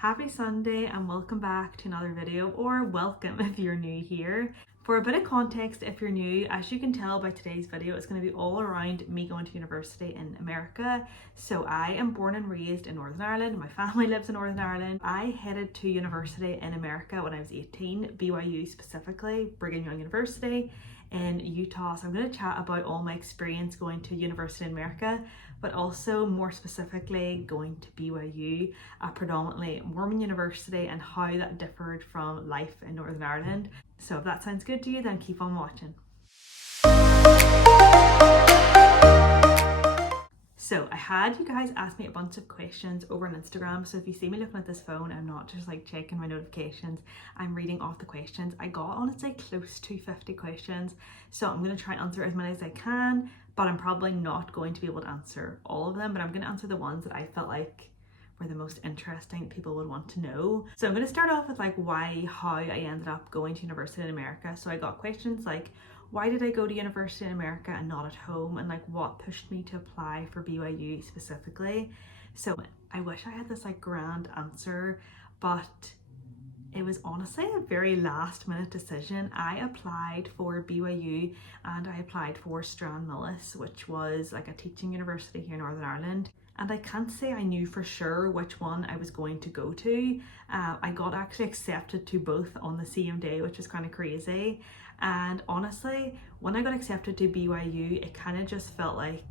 Happy Sunday and welcome back to another video, or welcome if you're new here. For a bit of context, if you're new, as you can tell by today's video, it's going to be all around me going to university in America. So I am born and raised in Northern Ireland. My family lives in Northern Ireland. I headed to university in America when I was 18, BYU specifically, Brigham Young University in Utah. So I'm going to chat about all my experience going to university in America, but also more specifically going to BYU, a predominantly Mormon university, and how that differed from life in Northern Ireland. So if that sounds good to you, then keep on watching. So I had you guys ask me a bunch of questions over on Instagram. So if you see me looking at this phone, I'm not just like checking my notifications. I'm reading off the questions. I got honestly close to 50 questions. So I'm going to try and answer as many as I can, but I'm probably not going to be able to answer all of them. But I'm going to answer the ones that I felt like were the most interesting, people would want to know. So I'm going to start off with like how I ended up going to university in America. So I got questions like, why did I go to university in America and not at home? And like what pushed me to apply for BYU specifically? So I wish I had this like grand answer, but it was honestly a very last minute decision. I applied for BYU and I applied for Stranmillis, which was like a teaching university here in Northern Ireland. And I can't say I knew for sure which one I was going to go to. I got actually accepted to both on the same day, which was kind of crazy. And honestly, when I got accepted to BYU, it kind of just felt like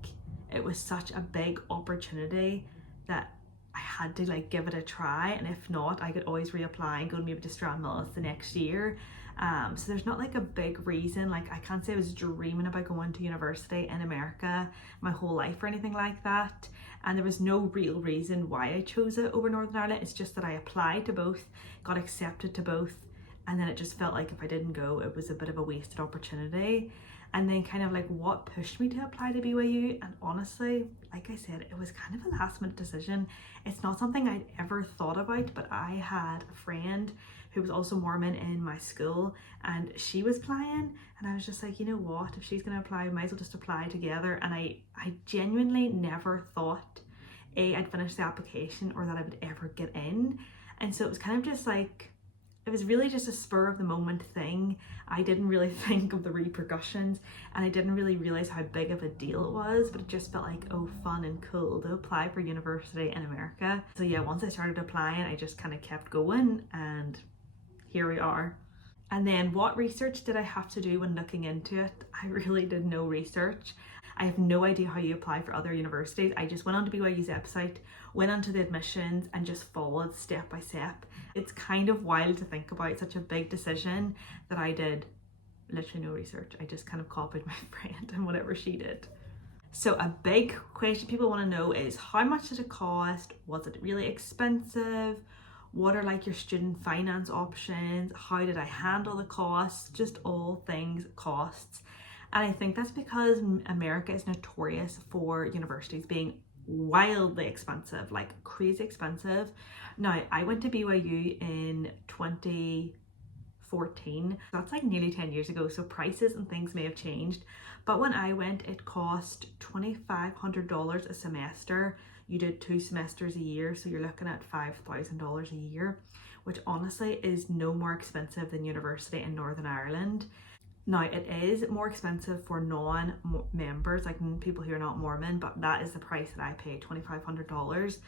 it was such a big opportunity that I had to like give it a try, and if not, I could always reapply and go maybe to Stranmillis the next year. So there's not like a big reason. Like I can't say I was dreaming about going to university in America my whole life or anything like that. And there was no real reason why I chose it over Northern Ireland. It's just that I applied to both, got accepted to both, and then it just felt like if I didn't go, it was a bit of a wasted opportunity. And then kind of like what pushed me to apply to BYU, and honestly, like I said, it was kind of a last minute decision. It's not something I'd ever thought about, but I had a friend who was also Mormon in my school, and she was applying, and I was just like, you know what, if she's gonna apply, we might as well just apply together. And I genuinely never thought I'd finish the application or that I would ever get in. And so it was kind of just like, it was really just a spur of the moment thing. I didn't really think of the repercussions, and I didn't really realize how big of a deal it was, but it just felt like, oh, fun and cool to apply for university in America. So yeah, once I started applying, I just kind of kept going, and here we are. And then what research did I have to do when looking into it? I really did no research. I have no idea how you apply for other universities. I just went onto BYU's website, went onto the admissions, and just followed step by step. It's kind of wild to think about such a big decision that I did literally no research. I just kind of copied my friend and whatever she did. So a big question people want to know is, how much did it cost? Was it really expensive? What are like your student finance options? How did I handle the costs? Just all things costs. And I think that's because America is notorious for universities being wildly expensive, like crazy expensive. Now, I went to BYU in 2014. That's like nearly 10 years ago, so prices and things may have changed. But when I went, it cost $2,500 a semester. You did 2 semesters a year, so you're looking at $5,000 a year, which honestly is no more expensive than university in Northern Ireland. Now, it is more expensive for non-members, like people who are not Mormon, but that is the price that I paid, $2,500.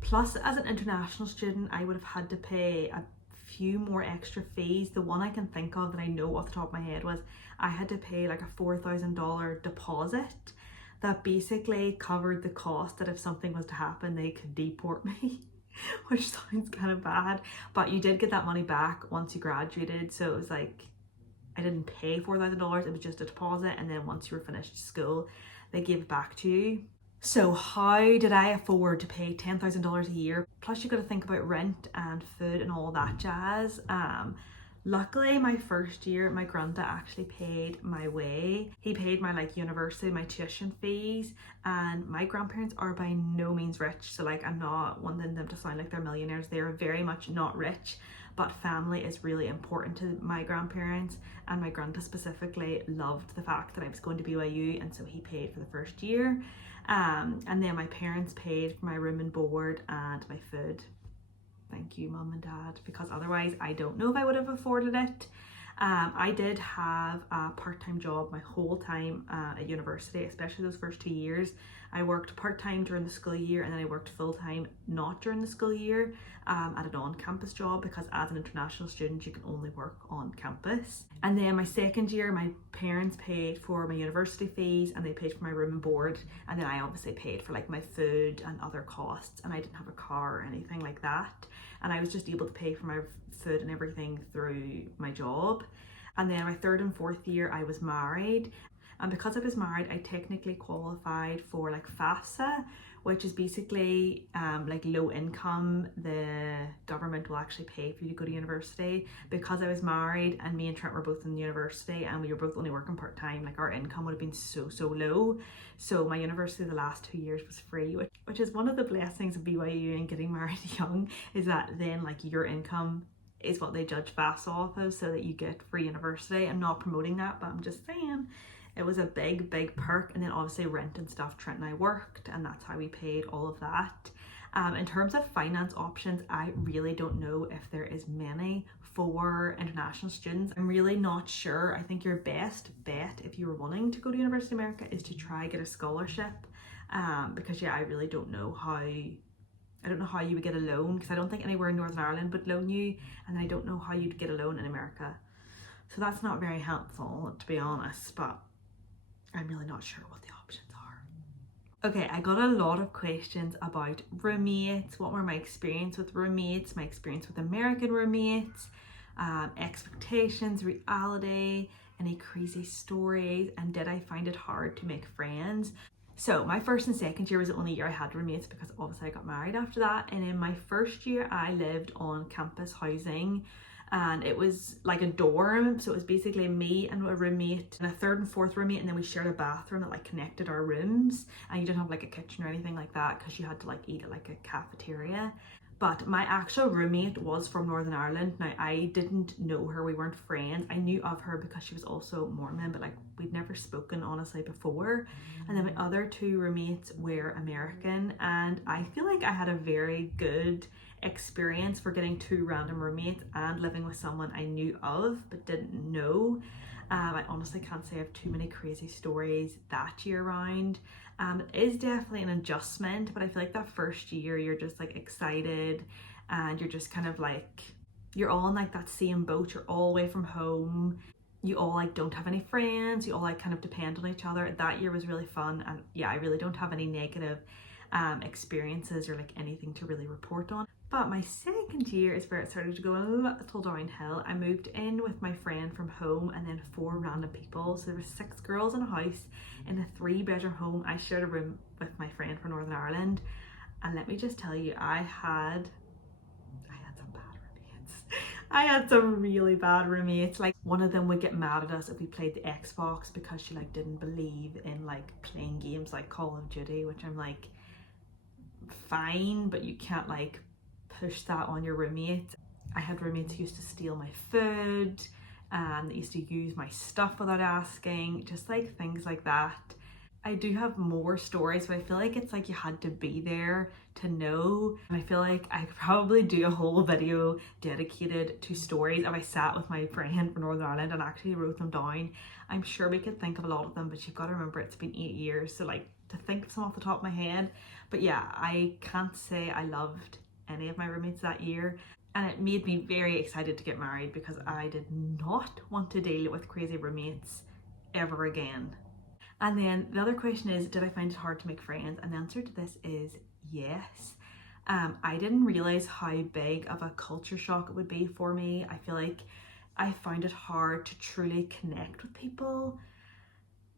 Plus, as an international student, I would have had to pay a few more extra fees. The one I can think of that I know off the top of my head was I had to pay like a $4,000 deposit that basically covered the cost that if something was to happen, they could deport me, which sounds kind of bad. But you did get that money back once you graduated, so it was like, I didn't pay $4,000, it was just a deposit, and then once you were finished school, they gave it back to you. So how did I afford to pay $10,000 a year? Plus you got to think about rent and food and all that jazz. Luckily, my first year, my granddad actually paid my way. He paid my like university, my tuition fees, and my grandparents are by no means rich. So like, I'm not wanting them to sound like they're millionaires. They're very much not rich, but family is really important to my grandparents, and my granddad specifically loved the fact that I was going to BYU, and so he paid for the first year. And then my parents paid for my room and board and my food. Thank you, mum and dad, because otherwise I don't know if I would have afforded it. I did have a part-time job my whole time at university, especially those first 2 years. I worked part-time during the school year, and then I worked full-time not during the school year at an on-campus job, because as an international student you can only work on campus. And then my second year, my parents paid for my university fees and they paid for my room and board, and then I obviously paid for like my food and other costs, and I didn't have a car or anything like that, and I was just able to pay for my food and everything through my job. And then my third and fourth year I was married, and because I was married I technically qualified for like FAFSA, which is basically like low income. The government will actually pay for you to go to university. Because I was married and me and Trent were both in university and we were both only working part-time, like our income would have been so low. So my university the last 2 years was free, which is one of the blessings of BYU and getting married young, is that then like your income is what they judge FAFSA off of, so that you get free university. I'm not promoting that, but I'm just saying it was a big perk. And then obviously rent and stuff, Trent and I worked, and that's how we paid all of that. In terms of finance options, I really don't know if there is many for international students. I'm really not sure. I think your best bet if you were wanting to go to University of America is to try get a scholarship, because yeah, I really don't know how. I don't know how you would get a loan, because I don't think anywhere in Northern Ireland would loan you, and I don't know how you'd get a loan in America. So that's not very helpful, to be honest, but I'm really not sure what the options are. Okay, I got a lot of questions about roommates. What were my experience with roommates, my experience with American roommates, expectations, reality, any crazy stories, and did I find it hard to make friends? So my first and second year was the only year I had roommates, because obviously I got married after that. And in my first year I lived on campus housing, and it was like a dorm. So it was basically me and a roommate and a third and fourth roommate, and then we shared a bathroom that like connected our rooms, and you didn't have like a kitchen or anything like that, because you had to like eat at like a cafeteria. But my actual roommate was from Northern Ireland. Now, I didn't know her, we weren't friends. I knew of her because she was also Mormon, but like we'd never spoken honestly before. And then my other two roommates were American, and I feel like I had a very good experience for getting two random roommates and living with someone I knew of but didn't know. I honestly can't say I have too many crazy stories that year round. It is definitely an adjustment, but I feel like that first year you're just like excited, and you're just kind of like, you're all in like that same boat, you're all away from home, you all like don't have any friends, you all like kind of depend on each other. That year was really fun, and yeah, I really don't have any negative experiences or like anything to really report on. But my second year is where it started to go a little downhill. I moved in with my friend from home and then 4 random people. So there were 6 girls in a house in a 3-bedroom home. I shared a room with my friend from Northern Ireland. And let me just tell you, I had some bad roommates. I had some really bad roommates. Like, one of them would get mad at us if we played the Xbox because she like didn't believe in like playing games like Call of Duty, which I'm like, fine, but you can't like push that on your roommates. I had roommates who used to steal my food, and they used to use my stuff without asking, just like things like that. I do have more stories, but I feel like it's like you had to be there to know. And I feel like I could probably do a whole video dedicated to stories if I sat with my friend from Northern Ireland and actually wrote them down. I'm sure we could think of a lot of them, but you've got to remember it's been 8 years, so like to think of some off the top of my head. But yeah, I can't say I loved any of my roommates that year, and it made me very excited to get married because I did not want to deal with crazy roommates ever again. And then the other question is, did I find it hard to make friends? And the answer to this is yes. I didn't realize how big of a culture shock it would be for me. I feel like I found it hard to truly connect with people.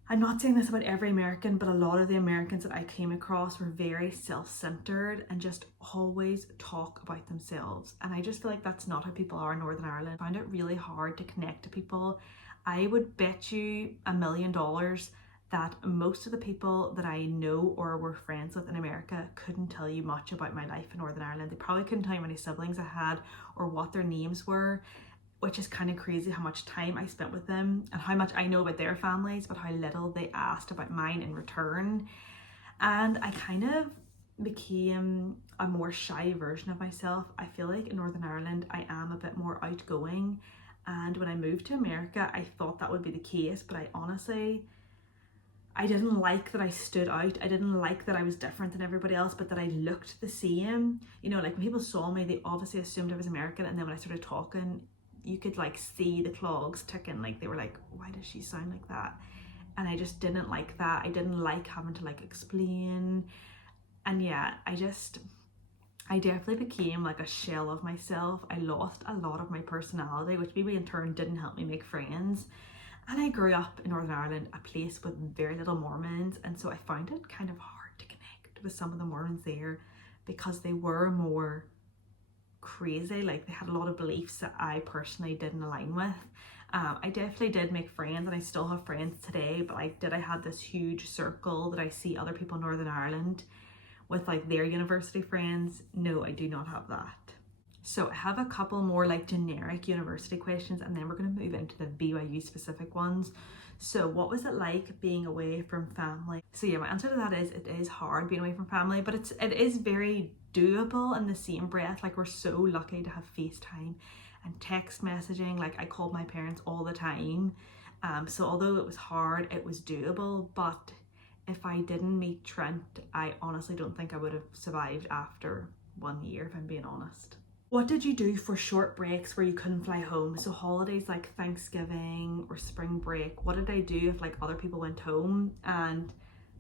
I'm not saying this about every American, but a lot of the Americans that I came across were very self-centered and just always talk about themselves. And I just feel like that's not how people are in Northern Ireland. I found it really hard to connect to people. I would bet you $1 million that most of the people that I know or were friends with in America couldn't tell you much about my life in Northern Ireland. They probably couldn't tell you how many siblings I had or what their names were, which is kind of crazy how much time I spent with them and how much I know about their families, but how little they asked about mine in return. And I kind of became a more shy version of myself. I feel like in Northern Ireland I am a bit more outgoing, and when I moved to America I thought that would be the case, but I didn't like that I stood out. I didn't like that I was different than everybody else, but that I looked the same. You know, like when people saw me, they obviously assumed I was American, and then when I started talking, you could like see the clogs ticking. Like they were like, why does she sound like that? And I just didn't like that. I didn't like having to like explain. And yeah, I definitely became like a shell of myself. I lost a lot of my personality, which maybe in turn didn't help me make friends. And I grew up in Northern Ireland, a place with very little Mormons, and so I found it kind of hard to connect with some of the Mormons there because they were more crazy. Like they had a lot of beliefs that I personally didn't align with. I definitely did make friends, and I still have friends today, but I had this huge circle that I see other people in Northern Ireland with like their university friends. No, I do not have that. So I have a couple more like generic university questions, and then we're going to move into the BYU specific ones. So what was it like being away from family? So yeah, my answer to that is it is hard being away from family, but it is very doable in the same breath. Like we're so lucky to have FaceTime and text messaging. Like I called my parents all the time. So although it was hard, it was doable. But if I didn't meet Trent, I honestly don't think I would have survived after 1 year, if I'm being honest. What did you do for short breaks where you couldn't fly home? So holidays like Thanksgiving or spring break, what did I do if like other people went home? And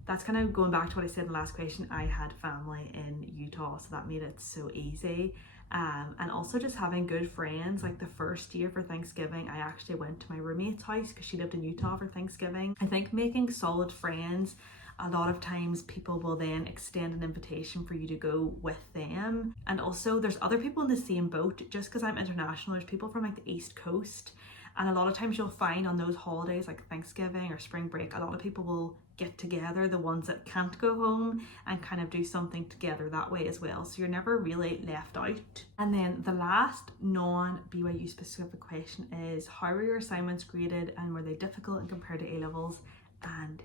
that's kind of going back to what I said in the last question. I had family in Utah, so that made it so easy. And also just having good friends. Like the first year for Thanksgiving, I actually went to my roommate's house because she lived in Utah for Thanksgiving. I think making solid friends, a lot of times people will then extend an invitation for you to go with them. And also there's other people in the same boat. Just because I'm international, there's people from like the East Coast, and a lot of times you'll find on those holidays like Thanksgiving or spring break, a lot of people will get together, the ones that can't go home, and kind of do something together that way as well. So you're never really left out. And then the last non-BYU specific question is, how were your assignments graded and were they difficult and compared to A-levels? And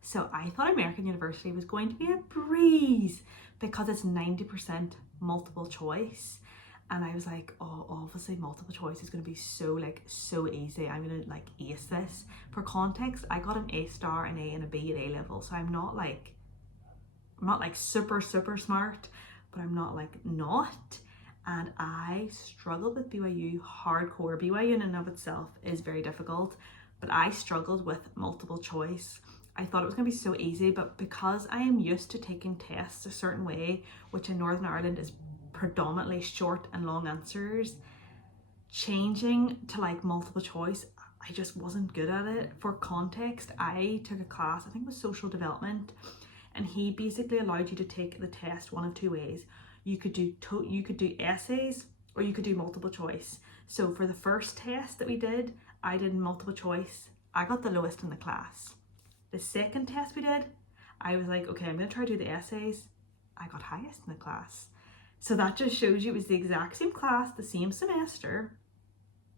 so I thought American University was going to be a breeze because it's 90% multiple choice. And I was like, oh, obviously multiple choice is going to be so easy. I'm going to like ace this. For context, I got an A star, an A and a B at A-level. So I'm not like super smart, but I'm not like not. And I struggled with BYU hardcore. BYU in and of itself is very difficult, but I struggled with multiple choice. I thought it was going to be so easy, but because I am used to taking tests a certain way, which in Northern Ireland is predominantly short and long answers, changing to like multiple choice, I just wasn't good at it. For context, I took a class, I think it was social development, and he basically allowed you to take the test one of two ways. You could do essays or you could do multiple choice. So for the first test that we did, I did multiple choice. I got the lowest in the class. The second test we did, I was like, okay, I'm going to try to do the essays. I got highest in the class. So that just shows you it was the exact same class, the same semester.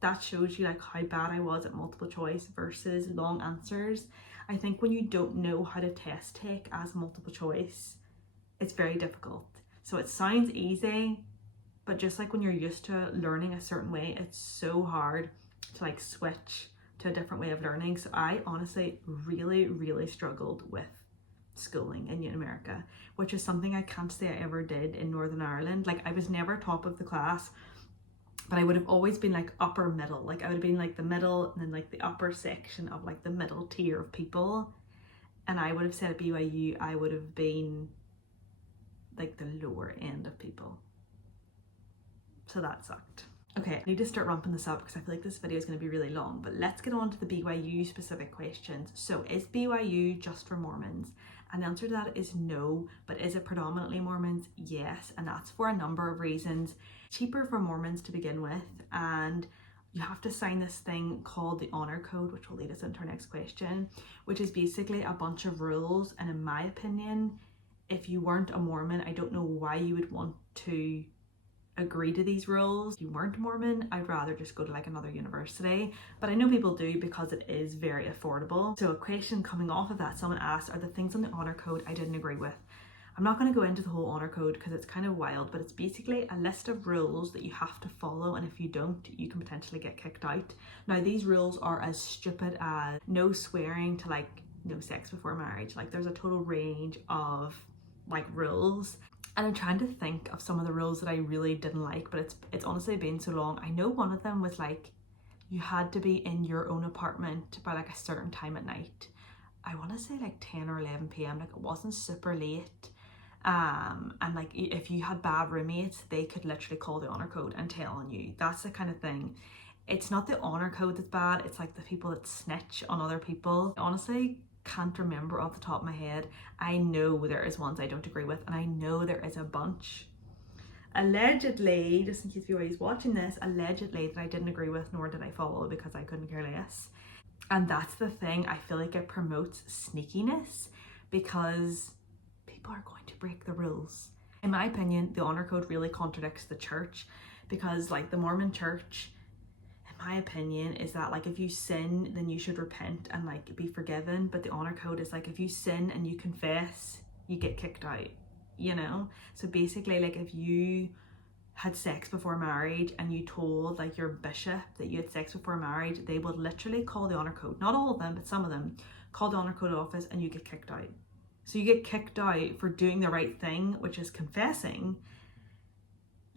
That shows you like how bad I was at multiple choice versus long answers. I think when you don't know how to test take as multiple choice, it's very difficult. So it sounds easy, but just like when you're used to learning a certain way, it's so hard to like switch to a different way of learning. So I honestly really struggled with schooling in America, which is something I can't say I ever did in Northern Ireland. Like I was never top of the class, but I would have always been like upper middle. Like I would have been like the middle and then like the upper section of like the middle tier of people. And I would have said at BYU, I would have been like the lower end of people. So that sucked. Okay, I need to start ramping this up because I feel like this video is going to be really long, but let's get on to the BYU specific questions. So is BYU just for Mormons? And the answer to that is no, but is it predominantly Mormons? Yes, and that's for a number of reasons. Cheaper for Mormons to begin with, and you have to sign this thing called the honor code, which will lead us into our next question, which is basically a bunch of rules. And in my opinion, if you weren't a Mormon, I don't know why you would want to agree to these rules. If you weren't Mormon, I'd rather just go to like another university, but I know people do because it is very affordable. So a question coming off of that, someone asked, are the things on the honor code I didn't agree with? I'm not going to go into the whole honor code because it's kind of wild, but it's basically a list of rules that you have to follow, and if you don't, you can potentially get kicked out. Now, these rules are as stupid as no swearing to like no sex before marriage. Like, there's a total range of like rules, and I'm trying to think of some of the rules that I really didn't like, but it's honestly been so long. I know one of them was like you had to be in your own apartment by like a certain time at night. I want to say like 10 or 11 p.m. Like, it wasn't super late. And like if you had bad roommates, they could literally call the honor code and tell on you. That's the kind of thing. It's not the honor code that's bad, it's like the people that snitch on other people. I honestly can't remember off the top of my head. I know there is ones I don't agree with, and I know there is a bunch. Allegedly, just in case BYU is watching this, allegedly that I didn't agree with, nor did I follow because I couldn't care less. And that's the thing, I feel like it promotes sneakiness because people are going to break the rules. In my opinion, the honor code really contradicts the church, because like the Mormon church, in my opinion, is that like if you sin, then you should repent and like be forgiven. But the honor code is like if you sin and you confess, you get kicked out, you know? So basically, like if you had sex before marriage and you told like your bishop that you had sex before marriage, they would literally call the honor code. Not all of them, but some of them call the honor code office and you get kicked out. So you get kicked out for doing the right thing, which is confessing.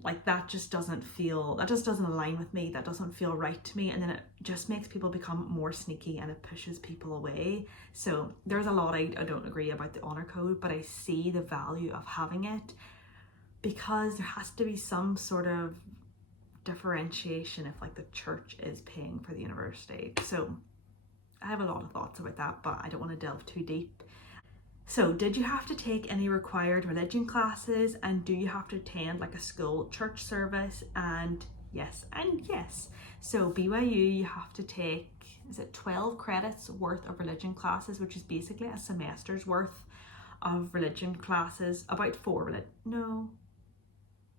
Like that just doesn't align with me. That doesn't feel right to me. And then it just makes people become more sneaky and it pushes people away. So there's a lot I don't agree about the honor code, but I see the value of having it because there has to be some sort of differentiation if like the church is paying for the university. So I have a lot of thoughts about that, but I don't want to delve too deep. So did you have to take any required religion classes, and do you have to attend like a school church service? And yes. So BYU, you have to take, is it 12 credits worth of religion classes, which is basically a semester's worth of religion classes, about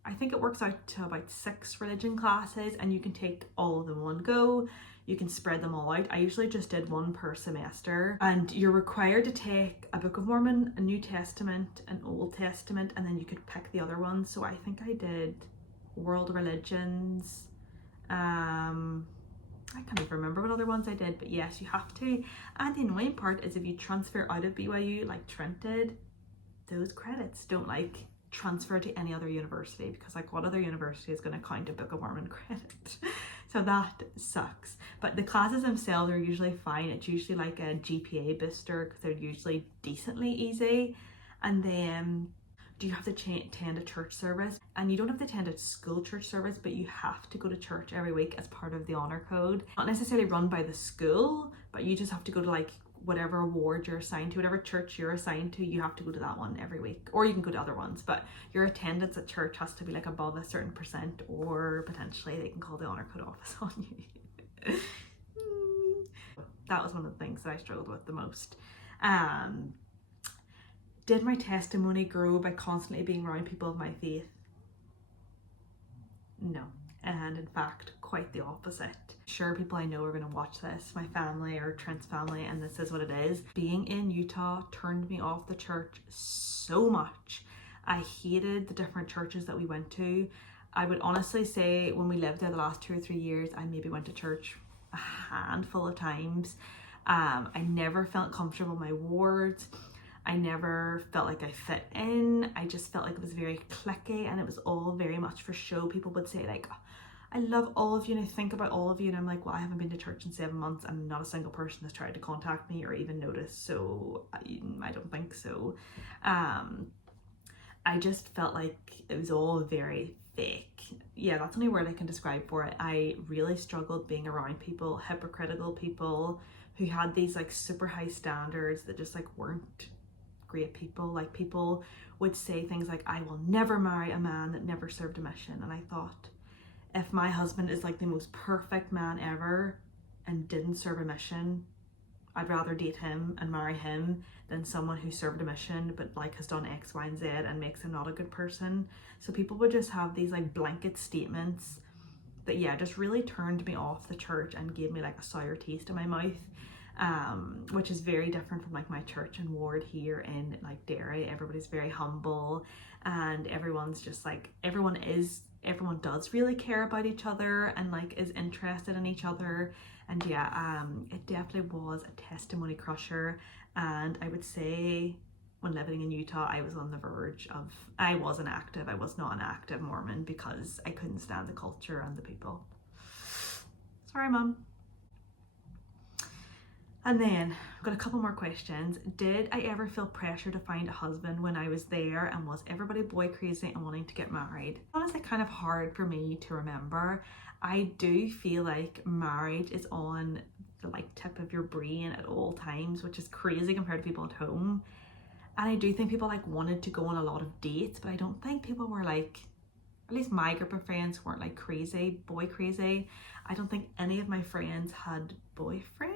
I think it works out to about 6 religion classes, and you can take all of them in one go. You can spread them all out. I usually just did one per semester, and you're required to take a Book of Mormon, a New Testament, an Old Testament, and then you could pick the other ones. So I think I did world religions. I can't even remember what other ones I did, but yes, you have to. And the annoying part is if you transfer out of BYU, like Trent did, those credits don't like transfer to any other university, because like what other university is going to count a Book of Mormon credit? So that sucks. But the classes themselves are usually fine. It's usually like a GPA booster because they're usually decently easy. And then do you have to attend a church service? And you don't have to attend a school church service, but you have to go to church every week as part of the honor code. Not necessarily run by the school, but you just have to go to like whatever ward you're assigned to, whatever church you're assigned to, you have to go to that one every week, or you can go to other ones, but your attendance at church has to be like above a certain percent, or potentially they can call the honor code office on you. That was one of the things that I struggled with the most. Did my testimony grow by constantly being around people of my faith? No. And in fact, quite the opposite. Sure, people I know are going to watch this, my family or Trent's family, and this is what it is. Being in Utah turned me off the church so much. I hated the different churches that we went to. I would honestly say when we lived there the last 2 or 3 years, I maybe went to church a handful of times. I never felt comfortable in my wards. I never felt like I fit in. I just felt like it was very cliquey, and it was all very much for show. People would say like, I love all of you and I think about all of you, and I'm like, well, I haven't been to church in 7 months and not a single person has tried to contact me or even noticed, so I don't think so. I just felt like it was all very fake. Yeah, that's the only word I can describe for it. I really struggled being around people, hypocritical people who had these like super high standards that just like weren't great people. Like people would say things like, I will never marry a man that never served a mission. And I thought, if my husband is like the most perfect man ever and didn't serve a mission, I'd rather date him and marry him than someone who served a mission but like has done X, Y, and Z and makes him not a good person. So people would just have these like blanket statements that just really turned me off the church and gave me like a sour taste in my mouth. which is very different from like my church and ward here in like Derry. Everybody's very humble, and everyone's just like, everyone does really care about each other and like is interested in each other. And yeah, it definitely was a testimony crusher. And I would say when living in Utah, I was on the verge of, I was not an active Mormon because I couldn't stand the culture and the people. Sorry, Mum. And then I've got a couple more questions. Did I ever feel pressure to find a husband when I was there, and was everybody boy crazy and wanting to get married? Honestly, kind of hard for me to remember. I do feel like marriage is on the like tip of your brain at all times, which is crazy compared to people at home. And I do think people like wanted to go on a lot of dates, but I don't think people were like, at least my group of friends weren't like crazy, boy crazy. I don't think any of my friends had boyfriends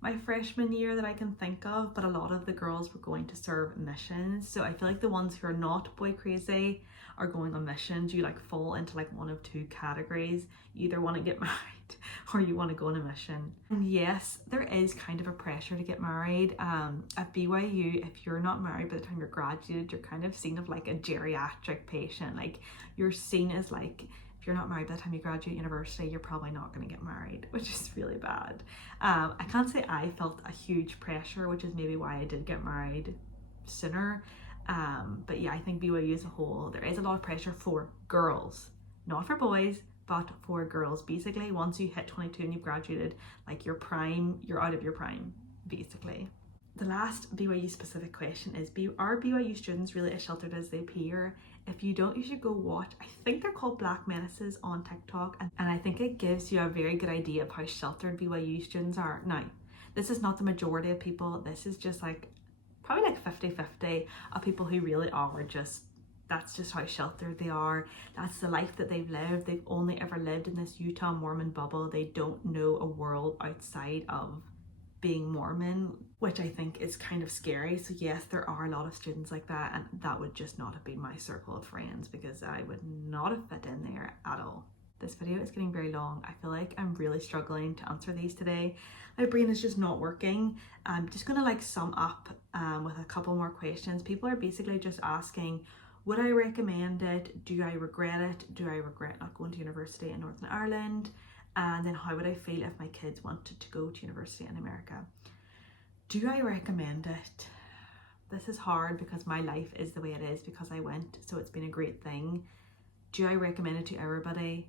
my freshman year that I can think of, but a lot of the girls were going to serve missions. So I feel like the ones who are not boy crazy are going on missions. You like fall into like one of two categories. You either want to get married or you want to go on a mission. And yes, there is kind of a pressure to get married. At BYU, if you're not married by the time you're graduated, you're kind of seen as like a geriatric patient. Like you're seen as like, if you're not married by the time you graduate university, you're probably not going to get married, which is really bad. I can't say I felt a huge pressure, which is maybe why I did get married sooner. But yeah, I think BYU as a whole, there is a lot of pressure for girls, not for boys, but for girls. Basically, once you hit 22 and you've graduated, like your prime, you're out of your prime, basically. The last BYU specific question is, are BYU students really as sheltered as they appear? If you don't, you should go watch, I think they're called Black Menaces on TikTok, and I think it gives you a very good idea of how sheltered BYU students are. Now, this is not the majority of people, this is just like, probably like 50-50 of people who really are just, that's just how sheltered they are. That's the life that they've lived. They've only ever lived in this Utah Mormon bubble. They don't know a world outside of being Mormon, which I think is kind of scary. So yes, there are a lot of students like that, and that would just not have been my circle of friends because I would not have fit in there at all. This video is getting very long. I feel like I'm really struggling to answer these today. My brain is just not working. I'm just gonna like sum up with a couple more questions. People are basically just asking, would I recommend it? Do I regret it? Do I regret not going to university in Northern Ireland? And then how would I feel if my kids wanted to go to university in America? Do I recommend it? This is hard because my life is the way it is because I went, so it's been a great thing. Do I recommend it to everybody?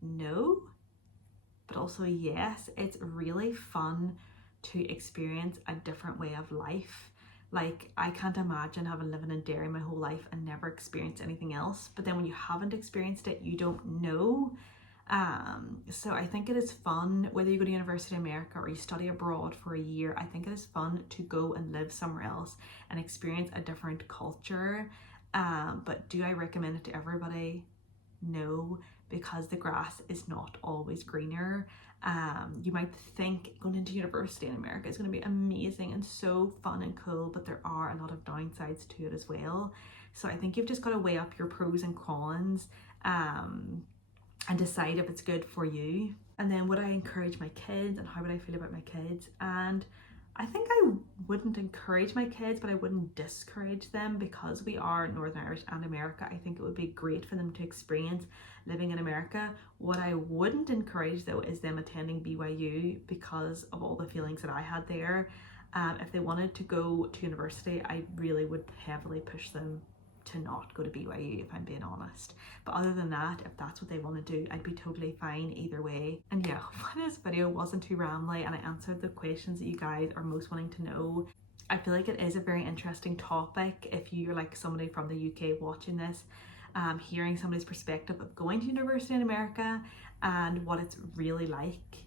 No, but also yes, it's really fun to experience a different way of life. Like, I can't imagine having lived in Derry my whole life and never experienced anything else, but then when you haven't experienced it, you don't know. So I think it is fun, whether you go to university in America or you study abroad for a year, I think it is fun to go and live somewhere else and experience a different culture. But do I recommend it to everybody? No, because the grass is not always greener. You might think going into university in America is going to be amazing and so fun and cool, but there are a lot of downsides to it as well. So I think you've just got to weigh up your pros and cons and decide if it's good for you. And then would I encourage my kids, and how would I feel about my kids? And I think I wouldn't encourage my kids, but I wouldn't discourage them because we are Northern Irish and America. I think it would be great for them to experience living in America. What I wouldn't encourage though is them attending BYU because of all the feelings that I had there. If they wanted to go to university, I really would heavily push them to not go to BYU, if I'm being honest. But other than that, if that's what they want to do, I'd be totally fine either way. And yeah, hopefully this video wasn't too rambly and I answered the questions that you guys are most wanting to know. I feel like it is a very interesting topic if you're like somebody from the UK watching this, hearing somebody's perspective of going to university in America and what it's really like,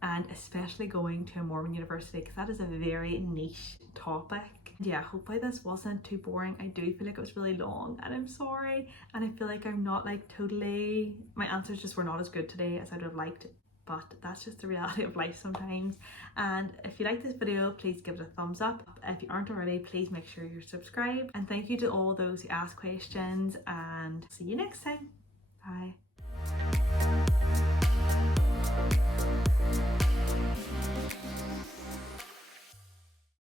and especially going to a Mormon university, because that is a very niche topic. Yeah, hopefully this wasn't too boring. I do feel like it was really long and I'm sorry, and I feel like I'm not like totally, my answers just were not as good today as I would have liked, but that's just the reality of life sometimes. And if you like this video, please give it a thumbs up. If you aren't already, please make sure you're subscribed, and thank you to all those who asked questions, and see you next time. Bye.